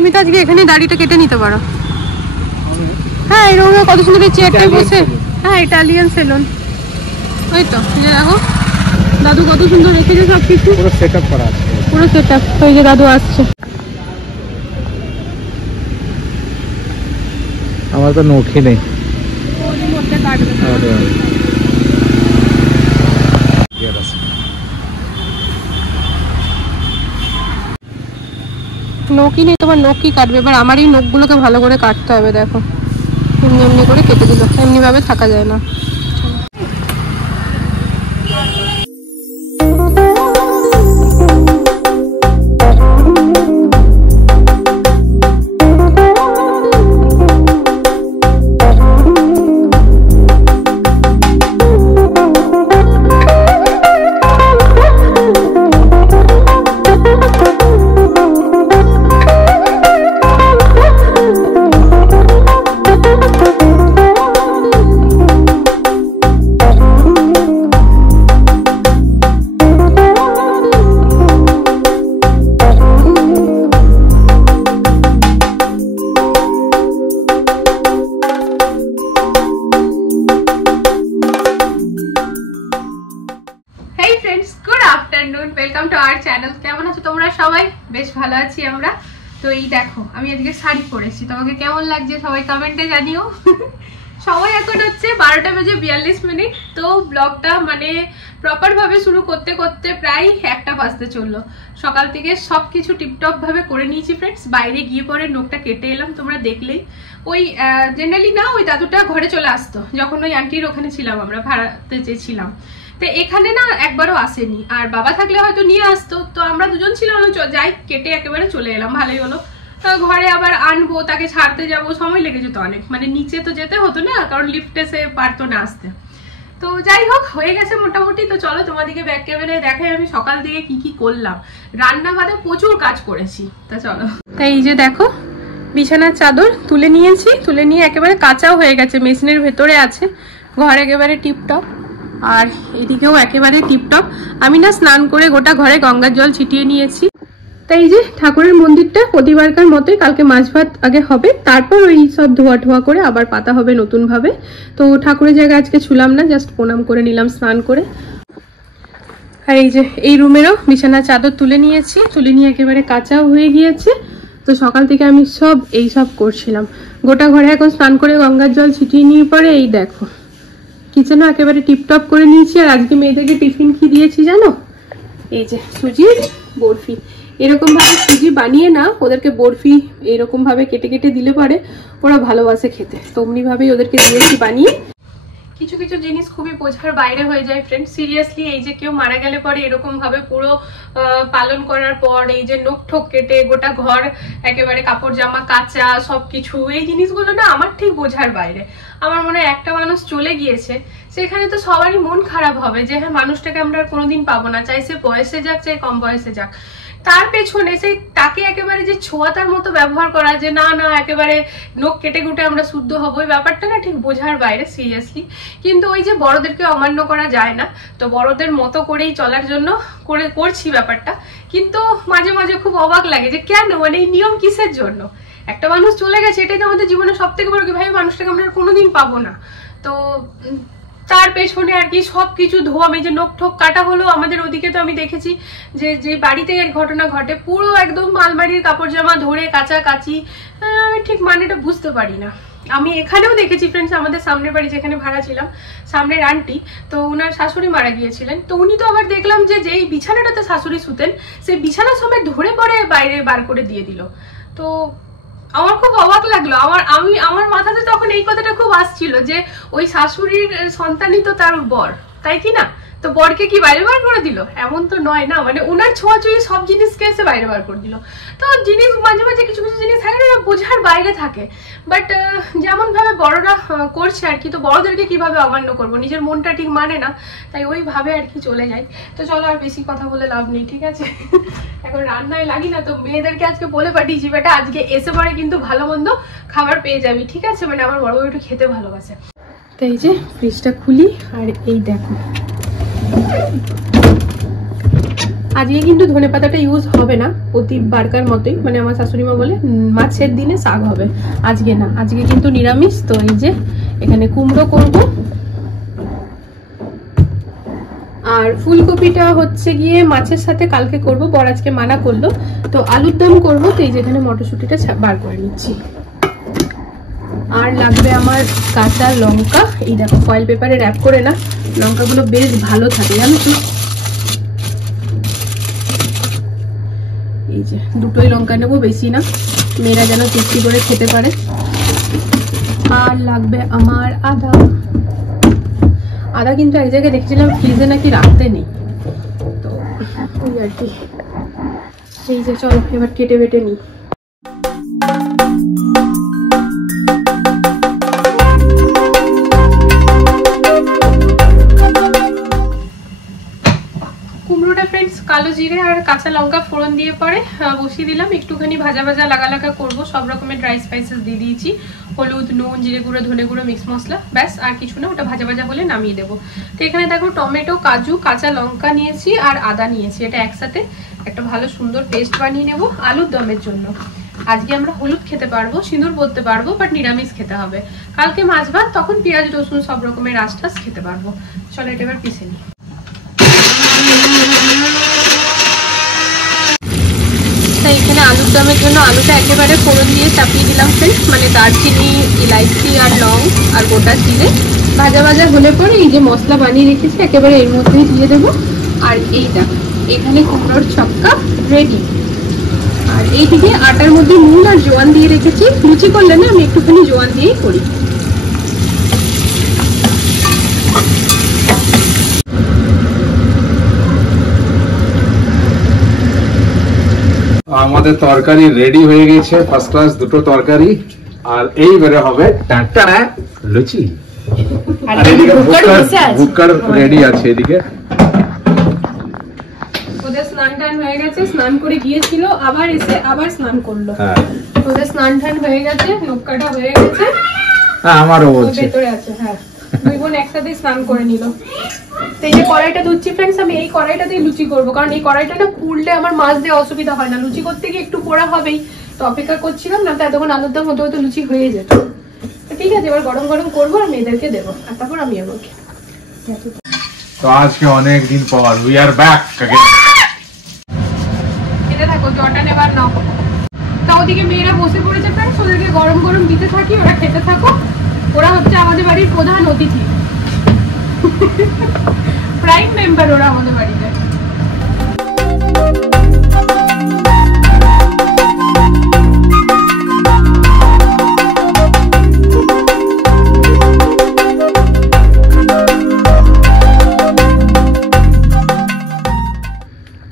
তুমি তো আজকে এখানে দাড়িটা কেটে নিতে পারো। হ্যাঁ এরকম কত সুন্দর এই চেয়ারটায় বসে। হ্যাঁ ইটালিয়ান সেলুন। ওই তো দেখো দাদু কত সুন্দর রেখেছে সবকিছু, পুরো সেটআপ করা আছে, পুরো সেটআপ। তো এই যে দাদু আসছে। আমার তো নখই নেই। ওই মধ্যে কাটবে। নখই নেই তোমার, নখ কি কাটবে? এবার আমার এই নখগুলোকে ভালো করে কাটতে হবে। দেখো এমনি এমনি করে কেটে দিল, এমনি ভাবে থাকা যায় না। Welcome to our channel. কেমন আছো তোমরা সবাই? বেশ ভালো আছি আমরা। তো এই দেখো আমি আজকে শাড়ি পরেছি, তোমাকে কেমন লাগছে সবাই কমেন্টে জানিও। সবাই এখন হচ্ছে 12টা বেজে 42 মিনিট। তো ব্লগটা মানে প্রপার ভাবে শুরু করতে করতে প্রায় 1টা বাজতে চললো। সকাল থেকে সবকিছু টিপটপ ভাবে করে নিয়েছি ফ্রেন্ডস। বাইরে গিয়ে পরে নখটা কেটে এলাম, তোমরা দেখলেই। ওই জেনারেলি না ওই দাদুটা ঘরে চলে আসতো যখন ওই আন্টির ওখানে ছিলাম, আমরা ভাড়াতে চেয়েছিলাম। তো এখানে না একবারও আসেনি, আর বাবা থাকলে হয়তো নিয়ে আসতো। তো আমরা দুজন ছিলাম, যাই কেটে একেবারে চলে এলাম, ভালোই হলো। ঘরে আবার আনবো, তাকে ছাড়তে যাবো, সময় লেগে যেত অনেক, মানে নিচে তো যেতে হতো না, কারণ লিফটে সে পারতো না আসতে। তো যাই হোক হয়ে গেছে মোটামুটি। তো চলো তোমাদেরকে ব্যাক ক্যামেরায় দেখাই আমি সকাল থেকে কি কি করলাম। রান্না বাদে প্রচুর কাজ করেছি। তা চলো। তাই এই যে দেখো বিছানার চাদর তুলে নিয়েছি, তুলে নিয়ে একেবারে কাঁচাও হয়ে গেছে, মেশিনের ভেতরে আছে। ঘর একেবারে টিপটপ, আর এদিকেও একেবারে টিপটপ। আমি না স্নান করে গোটা ঘরে গঙ্গার জল ছিটিয়ে নিয়েছি। তাই এই যে ঠাকুরের মন্দিরটা প্রতিবারকার মতোই কালকে মাছ ভাত আগে হবে, তারপর ওই সব ধোয়া ঠোয়া করে আবার পাতা হবে নতুন ভাবে। তো ঠাকুরের জায়গায় আজকে ছুলাম না, জাস্ট প্রণাম করে নিলাম স্নান করে। আর এই যে এই রুমেরও বিছানার চাদর তুলে নিয়েছি, তুলে নিয়ে একেবারে কাঁচাও হয়ে গিয়েছে। তো সকাল থেকে আমি এই সব করছিলাম। গোটা ঘরে এখন স্নান করে গঙ্গার জল ছিটিয়ে নিয়ে পরে এই দেখো কিচেনও একেবারে টিপটপ করে নিয়েছি। আর আজকে মেয়েদেরকে টিফিন কি দিয়েছি জানো? এই যে সুজির বরফি। এরকম ভাবে সুজি বানিয়ে না ওদেরকে বরফি এরকম ভাবে কেটে কেটে দিলে পরে ওরা ভালোবাসে খেতে। তো অমনি ভাবেই ওদেরকে দিয়েছি বানিয়ে। কিছু কিছু জিনিস খুবই বোঝার বাইরে হয়ে যায় ফ্রেন্ড, সিরিয়াসলি। এই যে কেউ মারা গেলে পরে এরকম ভাবে পুরো পালন করার পর এই যে নখ ঠোক কেটে গোটা ঘর একেবারে কাপড় জামা কাচা সবকিছু, এই জিনিসগুলো না আমার ঠিক বোঝার বাইরে। আমার মনে হয় একটা মানুষ চলে গিয়েছে সেখানে তো সবারই মন খারাপ হবে যে হ্যাঁ মানুষটাকে আমরা কোনোদিন পাবো না, চাই সে বয়সে যাক চাই কম বয়সে যাক। তার পেছনে সেই তাকে একেবারে যে ছোঁয়াতার মতো ব্যবহার করা, যে না না একেবারে নখ কেটে কুটে আমরা শুদ্ধ হবো, ওই ব্যাপারটা না ঠিক বোঝার বাইরে সিরিয়াসলি। কিন্তু ওই যে বড়দেরকে অমান্য করা যায় না, তো বড়দের মতো করেই চলার জন্য করছি ব্যাপারটা। কিন্তু মাঝে মাঝে খুব অবাক লাগে যে কেন, মানে এই নিয়ম কিসের জন্য? একটা মানুষ চলে গেছে, এটাই তো আমাদের জীবনে সব থেকে বড় কি ভাই, মানুষটাকে আমরা কোনোদিন পাবো না। তো তার পেছনে আর কি সবকিছু ধোয়া, এই যে নখ ঠোক কাটা হলো আমাদের ওদিকে। তো আমি দেখেছি যে যে বাড়িতে এর ঘটনা ঘটে পুরো একদম আলমারির কাপড় জামা ধরে কাচাকাচি, আমি ঠিক মানেটা বুঝতে পারি না। আমি এখানেও দেখেছি ফ্রেন্ডস, আমাদের সামনের বাড়ি যেখানে ভাড়া ছিলাম, সামনের আন্টি, তো উনার শাশুড়ি মারা গিয়েছিলেন। তো উনি তো আবার দেখলাম যে যেই বিছানাটাতে শাশুড়ি শুতেন সেই বিছানার সময় ধরে পরে বাইরে বার করে দিয়ে দিল। তো আমার খুব অবাক লাগলো। আমার মাথাতে তখন এই কথাটা খুব আসছিল যে ওই শাশুড়ির সন্তানই তো তার বর, তাই কি না? তো বরকে কি বাইরে বার করে দিল? এমন তো নয় না, মানে ওনার ছোঁয়াছুঁয়ি সব জিনিসকে এসে বাইরে বার করে দিল। তো জিনিস মাঝে মাঝে কিছু কিছু জিনিস থাকে না বোঝার বাইরে থাকে। বাট যেমন ভাবে বড়রা করছে আর কি, তো বড়দেরকে কিভাবে অমান্য করবো, নিজের মনটা ঠিক মানে না, তাই ওইভাবে আর কি চলে যায়। তো চলো আর বেশি কথা বলে লাভ নেই, ঠিক আছে? এখন রান্নায় লাগি না। তো মেয়েদেরকে আজকে বলে পাঠিয়েছি বেটা আজকে এসে পরে কিন্তু ভালো মন্দ খাবার পেয়ে যাবি, ঠিক আছে? মানে আমার বড় বউ একটু খেতে ভালোবাসে। তো এই যে ফ্রিজটা খুলি আর এই দেখো আজকে কিন্তু ধনেপাতাটা ইউজ হবে না, প্রতি বারকার মতোই, মানে আমার শাশুড়িমা বলে মাছের দিনে শাক হবে, আজকে না, আজকে কিন্তু নিরামিষ। তো এই যে এখানে কুমড়ো করবো, আর ফুলকপিটা হচ্ছে গিয়ে মাছের সাথে কালকে করব, বর আজকে মানা করলো। তো আলুর দম করবো, তো এই যে এখানে মটরশুঁটিটা বার করে নিচ্ছি। আর লাগবে আমার কাঁচা লঙ্কা, এই দেখো ফয়েল পেপারে র্যাপ করে না, লঙ্কাগুলো বেশ ভালো থাকে জানো তো। এই যে দুটোই লঙ্কা নেবো, বেশি না, মেয়েরা যেন তৃপ্তি করে খেতে পারে। আর লাগবে আমার আদা, আদা কিন্তু এক জায়গায় দেখেছিলাম ফ্রিজে নাকি রাখতে নেই, তো ওই আর কি। এই যে চলো এবার কেটে বেটে নিই। কুমড়োটা ফ্রেন্ডস কালো জিরে আর কাঁচা লঙ্কা ফোড়ন দিয়ে পরে বসিয়ে দিলাম, একটুখানি ভাজা ভাজা লাগা লাগা করবো। সব রকমের ড্রাই স্পাইসেস দিয়ে দিয়েছি, হলুদ, নুন, জিরে গুঁড়ো, ধনে গুঁড়ো, মিক্স মশলা, ব্যাস আর কিছু না, ওটা ভাজা ভাজা হলে নামিয়ে দেবো। তো এখানে দেখো টমেটো, কাজু, কাঁচা লঙ্কা নিয়েছি আর আদা নিয়েছি, এটা একসাথে একটা ভালো সুন্দর পেস্ট বানিয়ে নেব আলুর দমের জন্য। আজকে আমরা হলুদ খেতে পারবো, সিঁদুর পরতে পারবো, বাট নিরামিষ খেতে হবে। কালকে মাছ ভাত, তখন পেঁয়াজ রসুন সব রকমের রাস টাস খেতে পারবো। চলো এটা এবার পিষে নিই। এখানে আলুর দমের জন্য আলুটা একেবারে ফোড়ন দিয়ে চাপিয়ে দিলাম ফ্রেন্ডস, মানে দারচিনি, ইলাইচি আর লং আর গোটা জিরে ভাজা ভাজা হলে পরে এই যে মশলা বানিয়ে রেখেছি একেবারে এর মধ্যেই দিয়ে দেবো। আর এইটা এখানে কুমড়োর ছক্কা রেডি। আর এইদিকে আটার মধ্যে নুন আর জোয়ান দিয়ে রেখেছি, লুচি করলে না আমি একটুখানি জোয়ান দিয়েই করি। আমাদের তরকারি রেডি হয়ে গেছে, ফার্স্ট ক্লাস দুটো তরকারি। আর এইবারে হবে টাটা লুচি। আর এদিকে ভুক্কার রেডি আছে, এদিকে ওদের স্নান টান হয়ে গেছে, স্নান করে গিয়েছিল, আবার এসে আবার স্নান করলো। হ্যাঁ ওদের স্নান টান হয়ে গেছে, নৌকাটা হয়ে গেছে। হ্যাঁ আমারও বলছে ভেতরে আছে। হ্যাঁ দুই বোন একসাথে স্নান করে নিল। তো এই যে কড়াইটা ধুচ্ছি ফ্রেন্ডস, আমি এই কড়াইটাতেই লুচি করবো, কারণ এই কড়াইটা না পুড়লে আমার মাছ দেওয়া অসুবিধা হয় না, লুচি করতে গিয়ে একটু পোড়া হবেই। তো অপেক্ষা করছিলাম না, তো এতক্ষণ আলুর দম হতে হতে লুচি হয়ে যেত। তো ঠিক আছে, এবার গরম গরম করবো আর মেয়েদেরকে দেবো, আর তারপর আমি আমাকে। তো আজকে অনেক দিন পর উই আর ব্যাক अगेन। খেতে থাকো, জটা নেবার নাও। তা ওদিকে মেয়েরা বসে পড়েছে ফ্রেন্ডস, ওদেরকে গরম গরম দিতে থাকি, ওরা খেতে থাকো। ওরা হচ্ছে আমাদের বাড়ির প্রধান অতিথি, প্রাইম মেম্বার ওরা আমাদের বাড়িতে।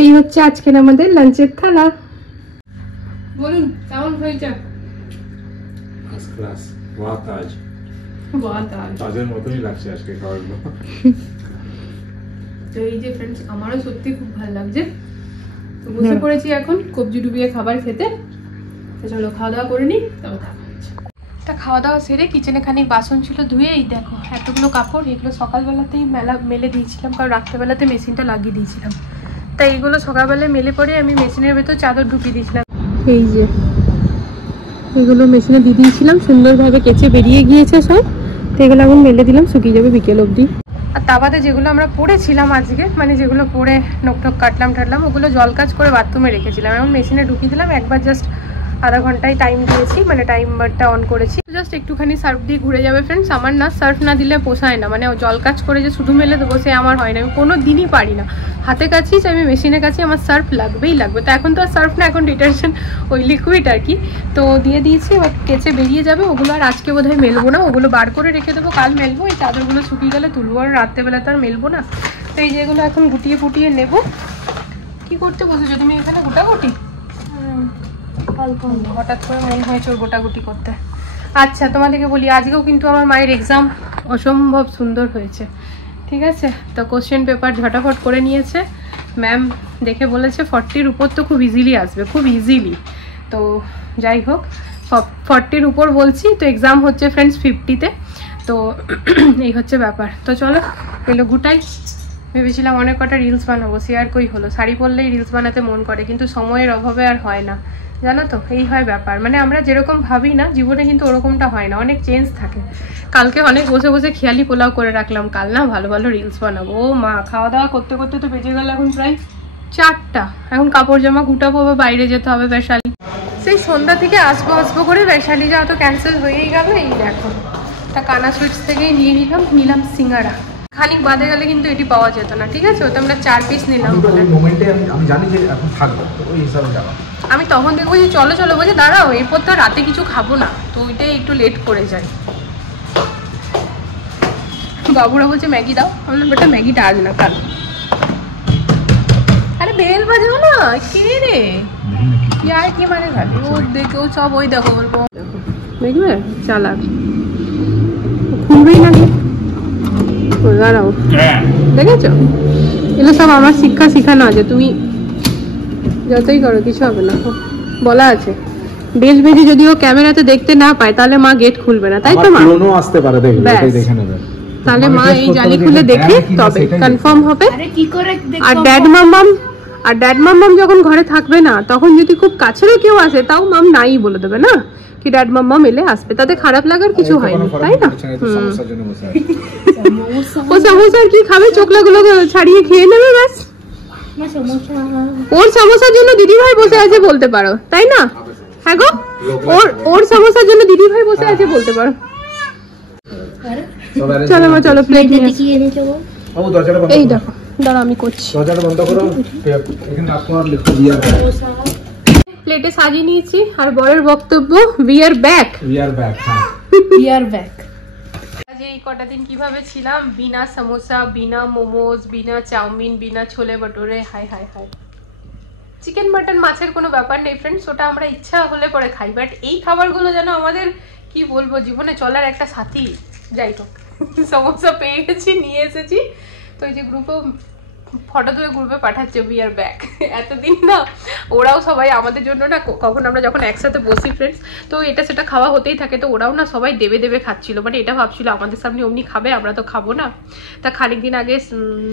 এই হচ্ছে আজকের আমাদের লাঞ্চের থালা। বলুন কেমন হয়েছে? ফার্স্ট ক্লাস, ওয়া তাজ। ওয়া তাজ, তাজের মতই লাগছে আজকে খাবারগুলো। তো এই যে ফ্রেন্ডস আমারও সত্যি খুব ভালো লাগছে। তো বসে পড়েছি এখন কবজি ডুবিয়ে খাবার খেতে। তো চলো খাওয়া দাওয়া করে নিই, তবে দেখা হচ্ছে। তা খাওয়া দাওয়া সেরে কিচেনে খানিক বাসন ছিল ধুয়ে, এই দেখো এতগুলো কাপড়, এগুলো সকালবেলাতেই মেলে দিয়েছিলাম, কারণ রাত্রেবেলাতে মেশিনটা লাগিয়ে দিয়েছিলাম। তাই এইগুলো সকালবেলায় মেলে পরে আমি মেশিনের ভেতর চাদর ঢুকিয়ে দিয়েছিলাম। এই যে এগুলো মেশিনে দিয়ে দিয়েছিলাম, সুন্দরভাবে কেচে বেরিয়ে গিয়েছে সব। তো এগুলো এখন মেলে দিলাম, শুকিয়ে যাবে বিকেল অবধি। আর তা বাদে যেগুলো আমরা পরেছিলাম আজকে, মানে যেগুলো পরে নখ টক কাটলাম ওগুলো জল কাজ করে বাথরুমে রেখেছিলাম, এখন মেশিনে ঢুকিয়ে দিলাম। একবার জাস্ট আধা ঘন্টায় টাইম দিয়েছি, মানে টাইমারটা অন করেছি, জাস্ট একটুখানি সার্ফ দিয়ে ঘুরে যাবে ফ্রেন্ডস। আমার না সার্ফ না দিলে পোষায় না, মানে জল কাজ করে যে শুধু মেলে দেবো সে আমার হয় না, আমি কোনো দিনই পারি না। হাতে কাছেই আমি মেশিনের কাছে আমার সার্ফ লাগবেই লাগবে। তো এখন তো আর সার্ফ না, এখন ডিটারজেন্ট ওই লিকুইড আর কি। তো দিয়ে দিয়েছি, এবার কেচে বেরিয়ে যাবে। ওগুলো আর আজকে বোধহয় মেলবো না, ওগুলো বার করে রেখে দেবো, কাল মেলবো। এই চাদরগুলো শুকিয়ে গেলে তুলবো, আর রাত্রেবেলা তো আর মেলবো না। তো এই যেগুলো এখন গুটিয়ে ফুটিয়ে নেবো। কি করতে বসেছো তুমি এখানে গোটাগুটি? হঠাৎ করে মনে হয়েছে ওর গোটাগুটি করতে। আচ্ছা তোমাদেরকে বলি, আজকেও কিন্তু আমার মায়ের এক্সাম অসম্ভব সুন্দর হয়েছে, ঠিক আছে। তো কোশ্চেন পেপার ঝটাফট করে নিয়েছে ম্যাম, দেখে বলেছে 40-র উপর তো খুব ইজিলি আসবে, খুব ইজিলি। তো যাই হোক 40-র উপর বলছি, তো এক্সাম হচ্ছে ফ্রেন্ডস 50-তে। তো এই হচ্ছে ব্যাপার। তো চলো এগুলো গুটাই, ভেবেছিলাম অনেক কটা রিলস বানাবো, সে আর কই হলো। শাড়ি পরলেই রিলস বানাতে মন করে, কিন্তু সময়ের অভাবে আর হয় না, জানো তো, এই হয় ব্যাপার। মানে আমরা যেরকম ভাবি না জীবনে, কিন্তু ওরকমটা হয় না, অনেক চেঞ্জ থাকে। কালকে অনেক বসে বসে খেয়ালি পোলাও করে রাখলাম, কাল না ভালো ভালো রিলস বানাবো। ও মা, খাওয়া দাওয়া করতে করতে তো বেজে গেল এখন প্রায় 4টা। এখন কাপড় জামা গুটাবো, বাইরে যেতে হবে বৈশালী। সেই সন্ধ্যা থেকে আসবো করে বৈশালী যাওয়া তো ক্যান্সেল হয়েই গেল। এই দেখো, তা কানা সুইটস থেকেই নিলাম সিঙ্গারা। খানিক বাদে গেলে কিন্তু এটি পাওয়া যেত না, ঠিক আছে? ওটা আমরা 4 পিস নিলাম। আমি জানি যে এখন থাকবে, ওই হিসাবে যাওয়া। আমি তখন দেখবো যে চলো বলছে দাঁড়াও, এরপর তো রাতে কিছু খাবো না, তো ওইটাই একটু লেট করে যায়। বাবুরা বলছে ম্যাগি দাও, বললাম বেটা ম্যাগিটা আজ না, কাল। আরে বেল বাজাও না, কে রে আর কি মানে খালি ও দেখে, ও সব ওই দেখো বলবো, দেখবে চালাক, খুলবেই না। দাঁড়াও, দেখেছো? এগুলো সব আমার শিখানো আছে, তুমি যতই করো কিছু হবে না। বলা আছে বেশ বেশি যদি ও ক্যামেরাতে দেখতে না পায় তাহলে মা গেট খুলবে না, তাই তো মা? আসতে পারে, দেখবে, এটাই দেখে নেবে। তাহলে মা এই জালি খুলে দেখে তবে কনফার্ম হবে। আর ড্যাড মাম্মাম যখন ঘরে থাকবে না, তখন যদি খুব কাছেরও কেউ আসে তাও মাম নাই বলে দেবে না কি ড্যাড মাম্মাম এলে আসবে, তাতে খারাপ লাগার কিছু হয়নি, তাই না? ও সমোসার কি খাবে, চোখলাগুলো ছাড়িয়ে খেয়ে নেবে ব্যাস। ওর সমস্যার জন্য দিদিভাই বসে আছে বলতে পারো, তাই না? হ্যাঁ গো, ওর সমস্যার জন্য দিদিভাই বসে আছে বলতে পারো। চলো মা, চলো প্লেট নিয়ে আসি। এই দেখো, দাঁড়া আমি করছি। প্লেটে সাজিয়ে নিয়েছি, আর বরের বক্তব্য উই আর ব্যাক। এই কটা দিন কিভাবে ছিলাম, বিনা সমোসা, বিনা মোমোজ, বিনা চাউমিন, বিনা chole bhature. Hi hi hi. Chicken mutton মাছের কোনো ব্যাপার নেই ফ্রেন্ডস, ওটা আমরা ইচ্ছা হলে পরে খাই, বাট এই খাবারগুলো যেন আমাদের কি বলবো জীবনে চলার একটা সাথী। যাই হোক, সমোসা পেয়ে গেছি, নিয়ে এসেছি। তো এই যে গ্রুপেও ফটো তুলে গ্রুপে পাঠাচ্ছে উই আর ব্যাক। এতদিন না ওরাও সবাই আমাদের জন্য না, কখন আমরা যখন একসাথে বসি ফ্রেন্ডস, তো এটা সেটা খাওয়া হতেই থাকে, তো ওরাও না সবাই দেবে খাচ্ছিল, মানে এটা ভাবছিল আমাদের সামনে অমনি খাবে, আমরা তো খাবো না। তা খানিক দিন আগে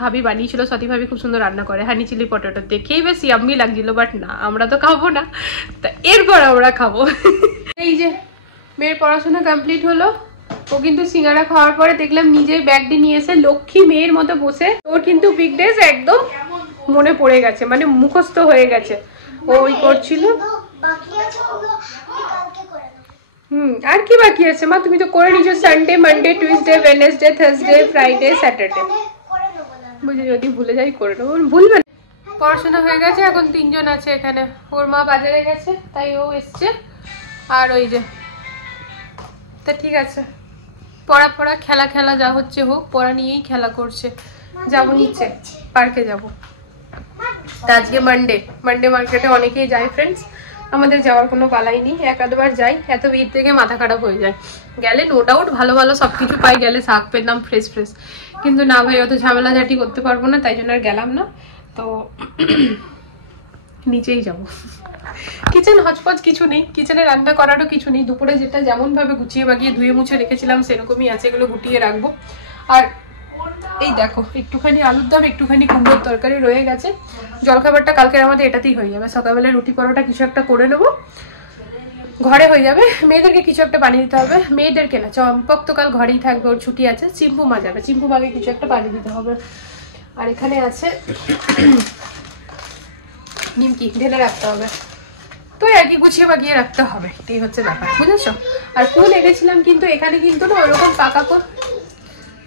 ভাবি বানিয়েছিল, সতী ভাবি খুব সুন্দর রান্না করে হানি চিলি পটেটো, দেখেই বেশ ইয়াম্মি লাগছিল, বাট না আমরা তো খাবো না, তা এরপর আমরা খাবো। এই যে মেয়ের পড়াশোনা কমপ্লিট হলো, ও কিন্তু সিঙ্গারা খাওয়ার পরে দেখলাম নিজেই ব্যাগটি নিয়ে এসে লক্ষ্মী মেয়ের মতো বসে, ওর কিন্তু বিগ ডেজ একদম মনে পড়ে গেছে, মানে মুখস্থ হয়ে গেছে, ও ওই করছিল। আর কি বাকি আছে মা, তুমি তো করে নিছো Sunday, Monday, Tuesday, Wednesday, Thursday, Friday, Saturday. বুঝে যদি ভুলে যাই করে নেবো, ভুলবে না। পড়াশোনা হয়ে গেছে, এখন 3 জন আছে এখানে। ওর মা বাজারে গেছে তাই ও এসছে, আর ওই যে তা ঠিক আছে, পড়া খেলা যা হচ্ছে হোক, পড়া নিয়েই খেলা করছে। যাবো নিচে, পার্কে যাবো। তা আজকে মানডে মার্কেটে অনেকেই যায় ফ্রেন্ডস, আমাদের যাওয়ার কোনো পালাই নেই, 1-2 বার যাই, এত ভিড় থেকে মাথা খারাপ হয়ে যায়। গেলে নো ডাউট ভালো সবকিছু পাই, গেলে শাক পেলাম ফ্রেশ, কিন্তু না ভাই অত ঝামেলা ঝাঁটি করতে পারবো না, তাই জন্য আর গেলাম না। তো নিচেই যাবো। কিচেন হচপচ কিছু নেই, কিচেনে রান্না করারও কিছু নেই, দুপুরে যেটা যেমন ভাবে গুছিয়ে বাগিয়ে ধুয়ে মুছে রেখেছিলাম সেরকমই আছে, এগুলো গুটিয়ে রাখবো। আর এই দেখো একটুখানি আলুর দম, একটুখানি কুমড়োর তরকারি রয়ে গেছে। জলখাবারটা কালকের আমাদের এটাতেই হয়ে যাবে, সকালবেলা রুটি পরোটা কিছু একটা করে নেবো, ঘরে হয়ে যাবে। মেয়েদেরকে কিছু একটা বানিয়ে দিতে হবে, মেয়েদেরকে না, চম্পক তো কাল ঘরেই থাকবে, ওর ছুটি আছে। চিম্পু মা যাবে, চিম্পু মাকে কিছু একটা বানিয়ে দিতে হবে। আর এখানে আছে নিমকি, ঢেলে রাখতে হবে, তো আর কি গুছিয়ে বাগিয়ে রাখতে হবে, এটাই হচ্ছে ব্যাপার, বুঝেছো? আর কুল এনেছিলাম, কিন্তু এখানে কিন্তু না ওরকম পাকা কুল,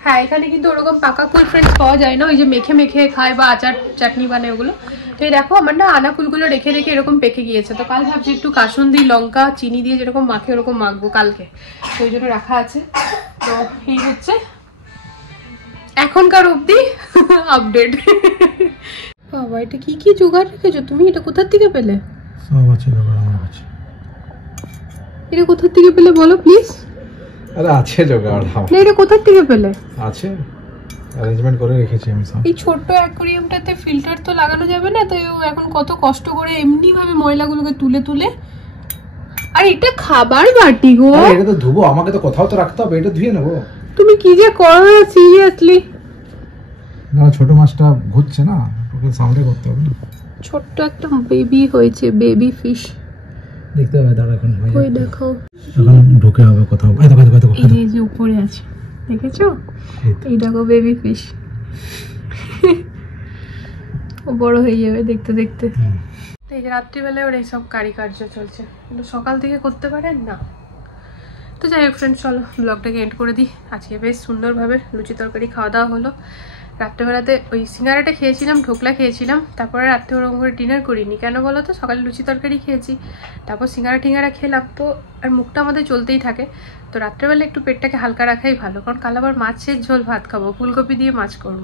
হ্যাঁ এখানে কিন্তু ওরকম পাকা কুল ফ্রেন্ডস পাওয়া যায় না, ওই যে মেখে খায় বা আচার চাটনি বানায় ওগুলো। তো এই দেখো আমার না আনা কুলগুলো রেখে এরকম পেকে গিয়েছে, তো কাল ভাবছি একটু কাসুন্দি লঙ্কা চিনি দিয়ে যেরকম মাখে ওরকম মাখবো কালকে, তো ওই জন্য রাখা আছে। তো এই হচ্ছে এখনকার অবধি আপডেট। বাবা এটা কি জোগাড় রেখেছো তুমি, এটা কোথার থেকে পেলে? সব আছে জোগাড় আমার কাছে। এটা কোথার থেকে পেলে বলো প্লিজ? আরে আছে জোগাড়, না এটা কোথার থেকে পেলে? আছে, অ্যারেঞ্জমেন্ট করে রেখেছি আমি সব। এই ছোট্ট অ্যাকোয়ারিয়ামটাতে ফিল্টার তো লাগানো যাবে না, তো এখন কত কষ্ট করে এমনি ভাবে ময়লাগুলোকে তুলে। আর এটা খাবার বাটি গো, এটা তো ধুবো, আমাকে তো কোথাও তো রাখতে হবে, এটা ধুয়ে নেবো। তুমি কি যে করো না সিরিয়াসলি। না ছোট মাছটা ঘুরছে না, ওকে সামনে করতে হবে না। ছোট্ট একটা বেবি হয়েছে, বেবি ফিশ দেখতে হবে, দাঁড়া এখন ওই দেখো এখন ঢুকে হবে কোথাও। এই দেখো দেখো এই যে উপরে আছে, দেখেছো? এই দেখো বেবি ফিশ, ও বড় হয়ে যাবে দেখতে দেখতে। এই যে রাত্রিবেলায় ওর এইসব কার্য চলছে, কিন্তু সকাল থেকে করতে পারেন না। তো যাই হোক ফ্রেন্ডস, চলো ব্লগটাকে এন্ড করে দিই। আজকে বেশ সুন্দরভাবে লুচি তরকারি খাওয়া দাওয়া হলো। রাত্রেবেলাতে ওই সিঙ্গারাটা খেয়েছিলাম, ঢোকলা খেয়েছিলাম, তারপরে রাত্রে ওরকম করে ডিনার করিনি। কেন বলো তো, সকালে লুচি তরকারি খেয়েছি, তারপর সিঙ্গারা টিঙ্গারা খেলাম, তো আর মুখটা আমাদের চলতেই থাকে। তো রাত্রেবেলা একটু পেটটাকে হালকা রাখাই ভালো, কারণ কাল আবার মাছের ঝোল ভাত খাবো, ফুলকপি দিয়ে মাছ করব।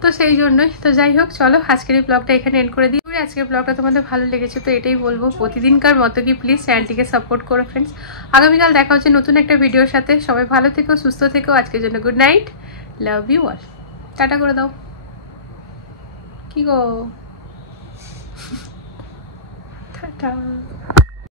তো সেই জন্যই। তো যাই হোক চলো আজকের এই ব্লগটা এখানে এন্ড করে দিই। আজকের ব্লগটা তোমাদের ভালো লেগেছে তো এটাই বলবো, প্রতিদিনকার মতো কি প্লিজ চ্যানেলটিকে সাপোর্ট করো ফ্রেন্ডস। আগামীকাল দেখা হচ্ছে নতুন একটা ভিডিওর সাথে। সবাই ভালো থেকো, সুস্থ থেকো। আজকের জন্য good night, love you all. Tata করে দাও। কি গো, টাটা।